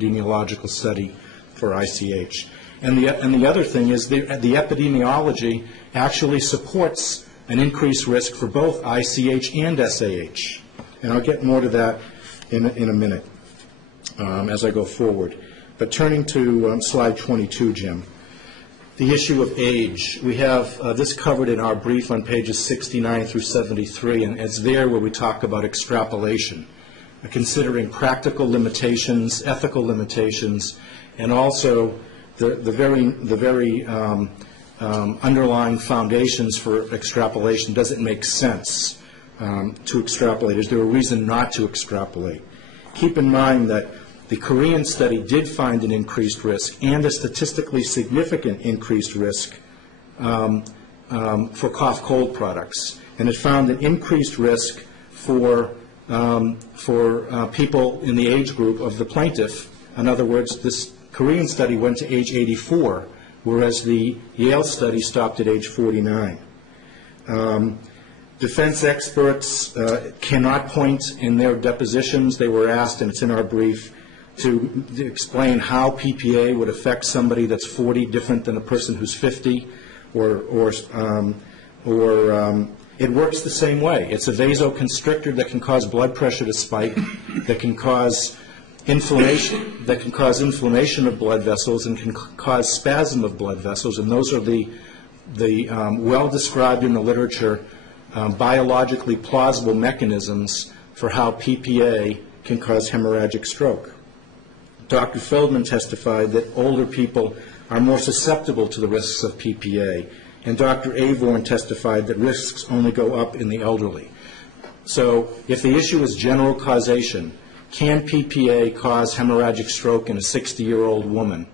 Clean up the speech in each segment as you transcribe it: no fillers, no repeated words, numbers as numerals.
epidemiological study for ICH. And the other thing is the epidemiology actually supports an increased risk for both ICH and SAH. And I'll get more to that in a minute as I go forward. But turning to slide 22, Jim, the issue of age. We have this covered in our brief on pages 69 through 73, and it's there where we talk about extrapolation, considering practical limitations, ethical limitations, and also the very underlying foundations for extrapolation. Does it make sense to extrapolate? Is there a reason not to extrapolate? Keep in mind that the Korean study did find an increased risk and a statistically significant increased risk for cough cold products, and it found an increased risk for people in the age group of the plaintiff. In other words, this Korean study went to age 84, whereas the Yale study stopped at age 49. Defense experts cannot point in their depositions. They were asked, and it's in our brief, to explain how PPA would affect somebody that's 40 different than a person who's 50, or it works the same way. It's a vasoconstrictor that can cause blood pressure to spike, that can cause inflammation, of blood vessels, and can cause spasm of blood vessels, and those are the well described in the literature biologically plausible mechanisms for how PPA can cause hemorrhagic stroke. Dr. Feldman testified that older people are more susceptible to the risks of PPA, and Dr. Avorn testified that risks only go up in the elderly. So if the issue is general causation, can PPA cause hemorrhagic stroke in a 60-year-old woman?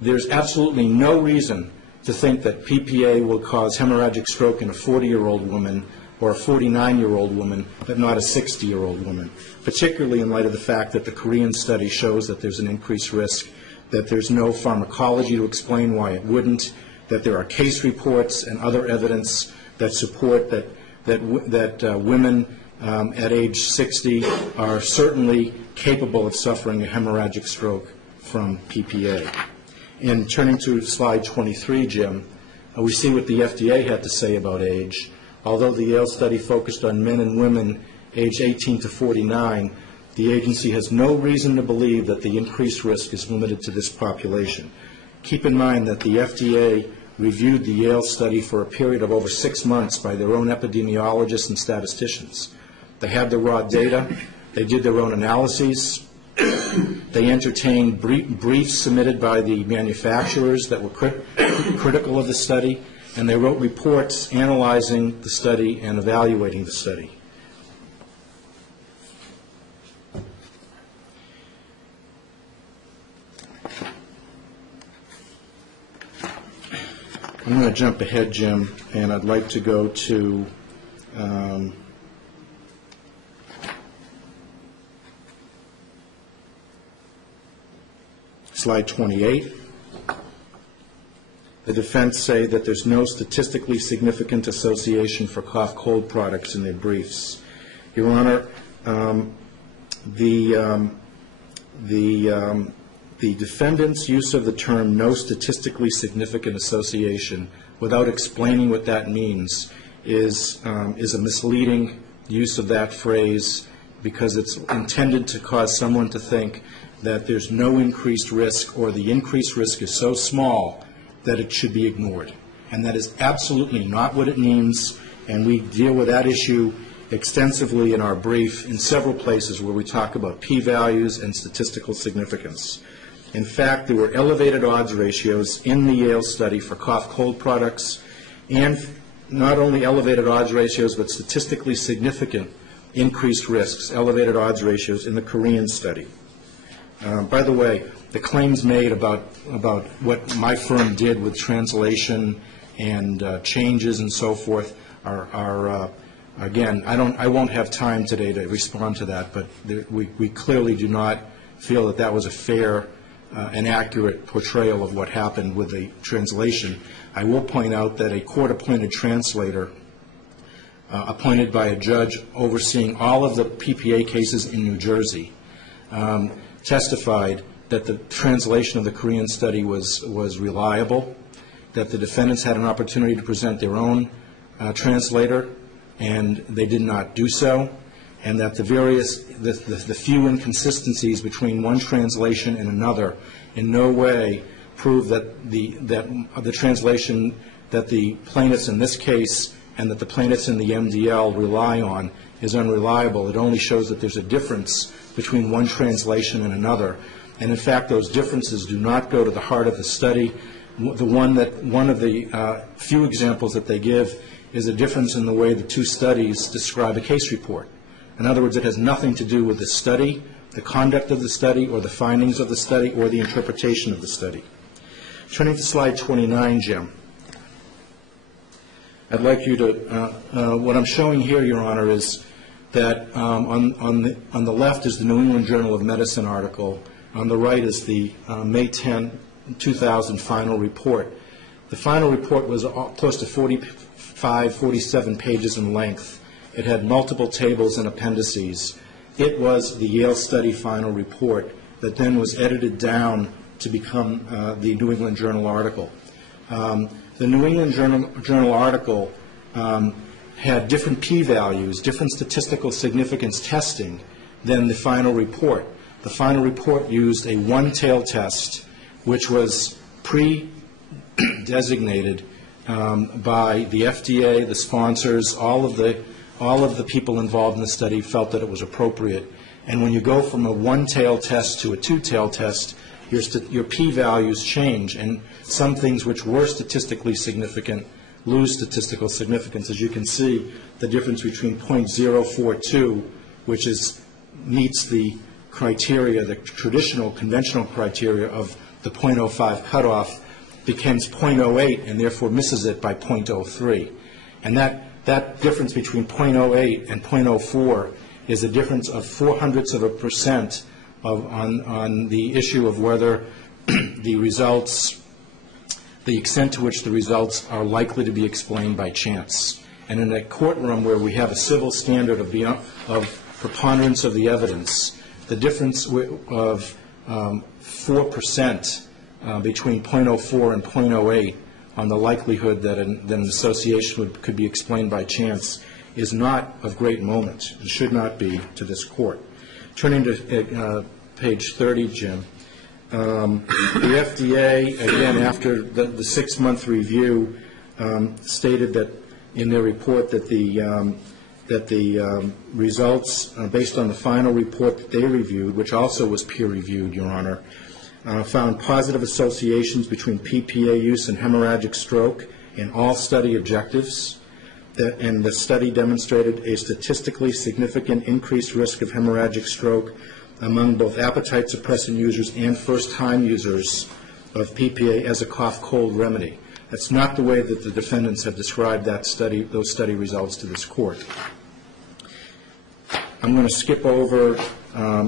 There's absolutely no reason to think that PPA will cause hemorrhagic stroke in a 40-year-old woman or a 49-year-old woman, but not a 60-year-old woman, particularly in light of the fact that the Korean study shows that there's an increased risk, that there's no pharmacology to explain why it wouldn't, that there are case reports and other evidence that support that women at age 60 are certainly capable of suffering a hemorrhagic stroke from PPA. And turning to slide 23, Jim, we see what the FDA had to say about age. Although the Yale study focused on men and women aged 18 to 49, the agency has no reason to believe that the increased risk is limited to this population. Keep in mind that the FDA reviewed the Yale study for a period of over 6 months by their own epidemiologists and statisticians. They had the raw data. They did their own analyses. They entertained briefs submitted by the manufacturers that were critical of the study, and they wrote reports analyzing the study and evaluating the study. I'm going to jump ahead, Jim, and I'd like to go to slide 28. The defense say that there's no statistically significant association for cough cold products in their briefs. Your Honor, the defendant's use of the term no statistically significant association without explaining what that means is a misleading use of that phrase, because it's intended to cause someone to think that there's no increased risk, or the increased risk is so small that it should be ignored. And that is absolutely not what it means, and we deal with that issue extensively in our brief in several places where we talk about p-values and statistical significance. In fact, there were elevated odds ratios in the Yale study for cough cold products, and not only elevated odds ratios, but statistically significant increased risks, elevated odds ratios in the Korean study. By the way, the claims made about what my firm did with translation and changes and so forth are again, I won't have time today to respond to that, but we clearly do not feel that that was a fair and accurate portrayal of what happened with the translation. I will point out that a court-appointed translator appointed by a judge overseeing all of the PPA cases in New Jersey testified that the translation of the Korean study was reliable, that the defendants had an opportunity to present their own translator, and they did not do so, and that the few inconsistencies between one translation and another in no way prove that the translation that the plaintiffs in this case and that the plaintiffs in the MDL rely on is unreliable. It only shows that there's a difference between one translation and another. And in fact, those differences do not go to the heart of the study. One of the few examples that they give is a difference in the way the two studies describe a case report. In other words, it has nothing to do with the study, the conduct of the study, or the findings of the study, or the interpretation of the study. Turning to slide 29, Jim. I'd like you to, what I'm showing here, Your Honor, is that on the left is the New England Journal of Medicine article. On the right is the May 10, 2000 final report. The final report was close to 45, 47 pages in length. It had multiple tables and appendices. It was the Yale study final report that then was edited down to become the New England Journal article. The New England Journal article had different p-values, different statistical significance testing than the final report. The final report used a one-tail test, which was pre-designated by the FDA, the sponsors, all of the people involved in the study felt that it was appropriate. And when you go from a one-tail test to a two-tail test, your p-values change, and some things which were statistically significant lose statistical significance. As you can see, the difference between .042, which meets the criteria, the traditional conventional criteria of the .05 cutoff, becomes .08 and therefore misses it by .03. And that difference between .08 and .04 is a difference of 0.04% on the issue of whether the results, the extent to which the results are likely to be explained by chance. And in a courtroom where we have a civil standard of preponderance of the evidence, the difference of 4% between .04 and .08 on the likelihood that an association could be explained by chance is not of great moment. It should not be to this court. Turning to page 30, Jim, the FDA, again, after the 6-month review, stated that in their report that the results, based on the final report that they reviewed, which also was peer-reviewed, Your Honor, found positive associations between PPA use and hemorrhagic stroke in all study objectives, and the study demonstrated a statistically significant increased risk of hemorrhagic stroke among both appetite-suppressant users and first-time users of PPA as a cough-cold remedy. That's not the way that the defendants have described those study results to this court. I'm going to skip over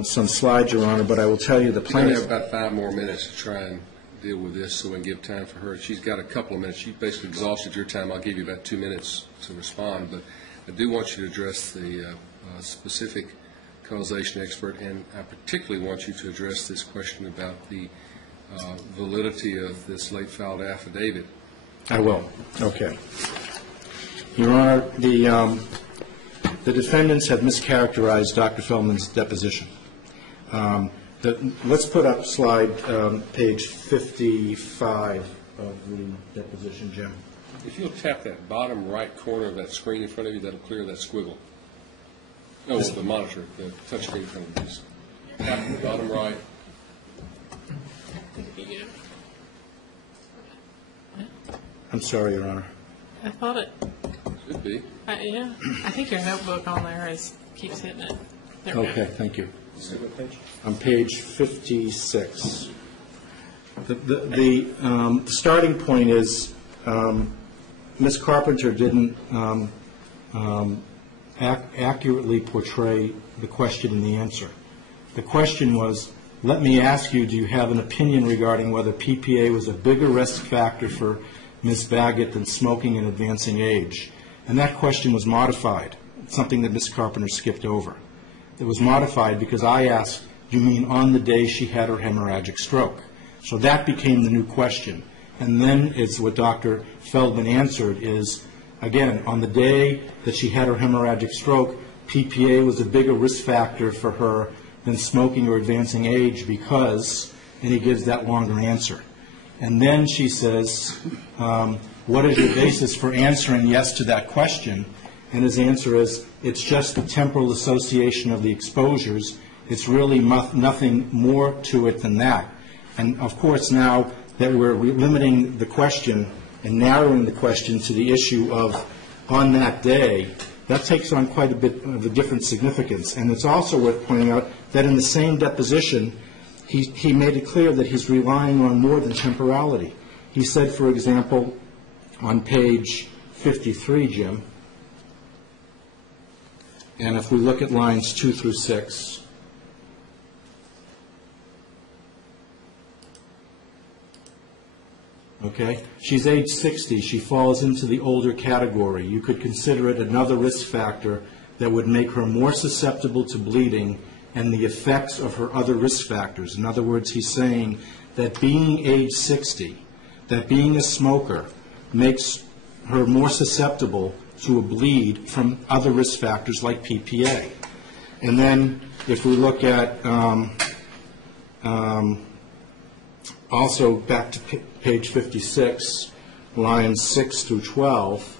some slides, Your Honor, but I will tell you the plaintiff... We have about 5 more minutes to try and deal with this so we can give time for her. She's got a couple of minutes. She basically exhausted your time. I'll give you about 2 minutes to respond, but I do want you to address the specific causation expert, and I particularly want you to address this question about the validity of this late filed affidavit. I will. Okay. Your Honor, the defendants have mischaracterized Dr. Feldman's deposition. Let's put up slide page 55 of the deposition, Jim. If you'll tap that bottom right corner of that screen in front of you, that'll clear that squiggle. No, the monitor, the touch screen in front of you. Just tap the bottom right. I'm sorry, Your Honor. I thought it. Should be. Yeah. I think your notebook on there keeps hitting it. There we Okay, go. thank you. On page 56. The starting point is Ms. Carpenter didn't accurately portray the question and the answer. The question was, let me ask you, do you have an opinion regarding whether PPA was a bigger risk factor for Ms. Baggett than smoking in advancing age? And that question was modified, something that Ms. Carpenter skipped over. It was modified because I asked you mean on the day she had her hemorrhagic stroke? So that became the new question. And then it's what Dr. Feldman answered is, again, on the day that she had her hemorrhagic stroke, PPA was a bigger risk factor for her than smoking or advancing age because, and he gives that longer answer. And then she says, what is your basis for answering yes to that question? And his answer is, it's just the temporal association of the exposures. It's really nothing more to it than that. And of course, now that we're limiting the question and narrowing the question to the issue of on that day, that takes on quite a bit of a different significance. And it's also worth pointing out that in the same deposition, he made it clear that he's relying on more than temporality. He said, for example, on page 53, Jim, and if we look at lines 2 through 6, okay, she's age 60. She falls into the older category. You could consider it another risk factor that would make her more susceptible to bleeding and the effects of her other risk factors. In other words, he's saying that being age 60, that being a smoker, makes her more susceptible to a bleed from other risk factors like PPA. And then if we look at also back to page 56, lines 6 through 12,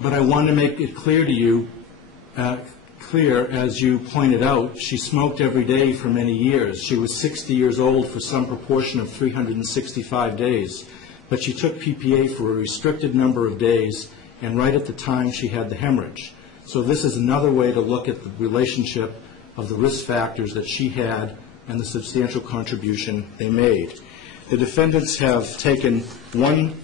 but I want to make it clear to you, as you pointed out, she smoked every day for many years. She was 60 years old for some proportion of 365 days, but she took PPA for a restricted number of days, and right at the time she had the hemorrhage. So this is another way to look at the relationship of the risk factors that she had and the substantial contribution they made. The defendants have taken one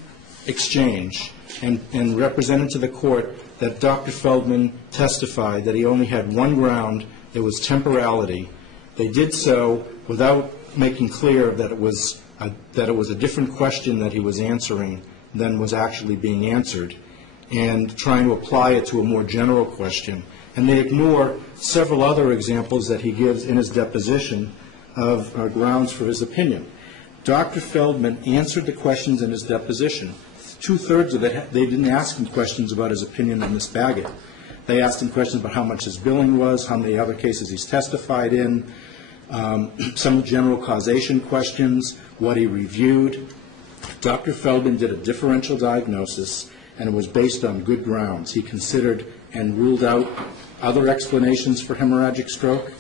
exchange and represented to the court that Dr. Feldman testified that he only had one ground, it was temporality. They did so without making clear that it was a different question that he was answering than was actually being answered, and trying to apply it to a more general question. And they ignore several other examples that he gives in his deposition of grounds for his opinion. Dr. Feldman answered the questions in his deposition. Two-thirds of it, they didn't ask him questions about his opinion on Ms. Baggett. They asked him questions about how much his billing was, how many other cases he's testified in, some general causation questions, what he reviewed. Dr. Feldman did a differential diagnosis, and it was based on good grounds. He considered and ruled out other explanations for hemorrhagic stroke.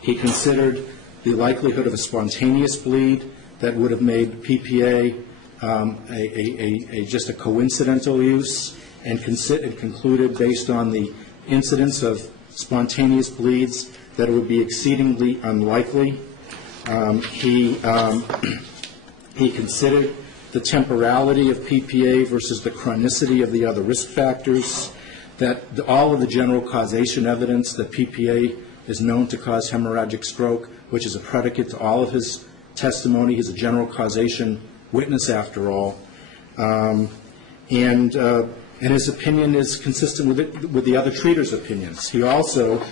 He considered the likelihood of a spontaneous bleed that would have made PPA just a coincidental use, and concluded based on the incidence of spontaneous bleeds that it would be exceedingly unlikely. He considered the temporality of PPA versus the chronicity of the other risk factors, that all of the general causation evidence that PPA is known to cause hemorrhagic stroke, which is a predicate to all of his testimony. He's a general causation witness, after all. And his opinion is consistent with the other treaters' opinions. He also,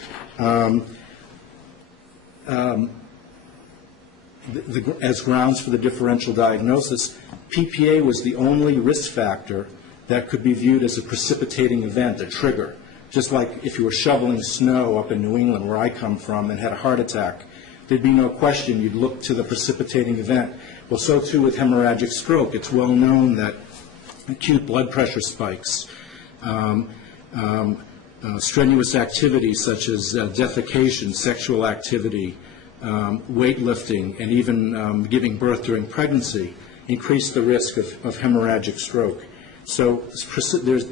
as grounds for the differential diagnosis, PPA was the only risk factor that could be viewed as a precipitating event, a trigger. Just like if you were shoveling snow up in New England, where I come from, and had a heart attack, there'd be no question you'd look to the precipitating event. Well, so too with hemorrhagic stroke. It's well known that acute blood pressure spikes, strenuous activities such as defecation, sexual activity, weightlifting, and even giving birth during pregnancy increase the risk of hemorrhagic stroke. So there's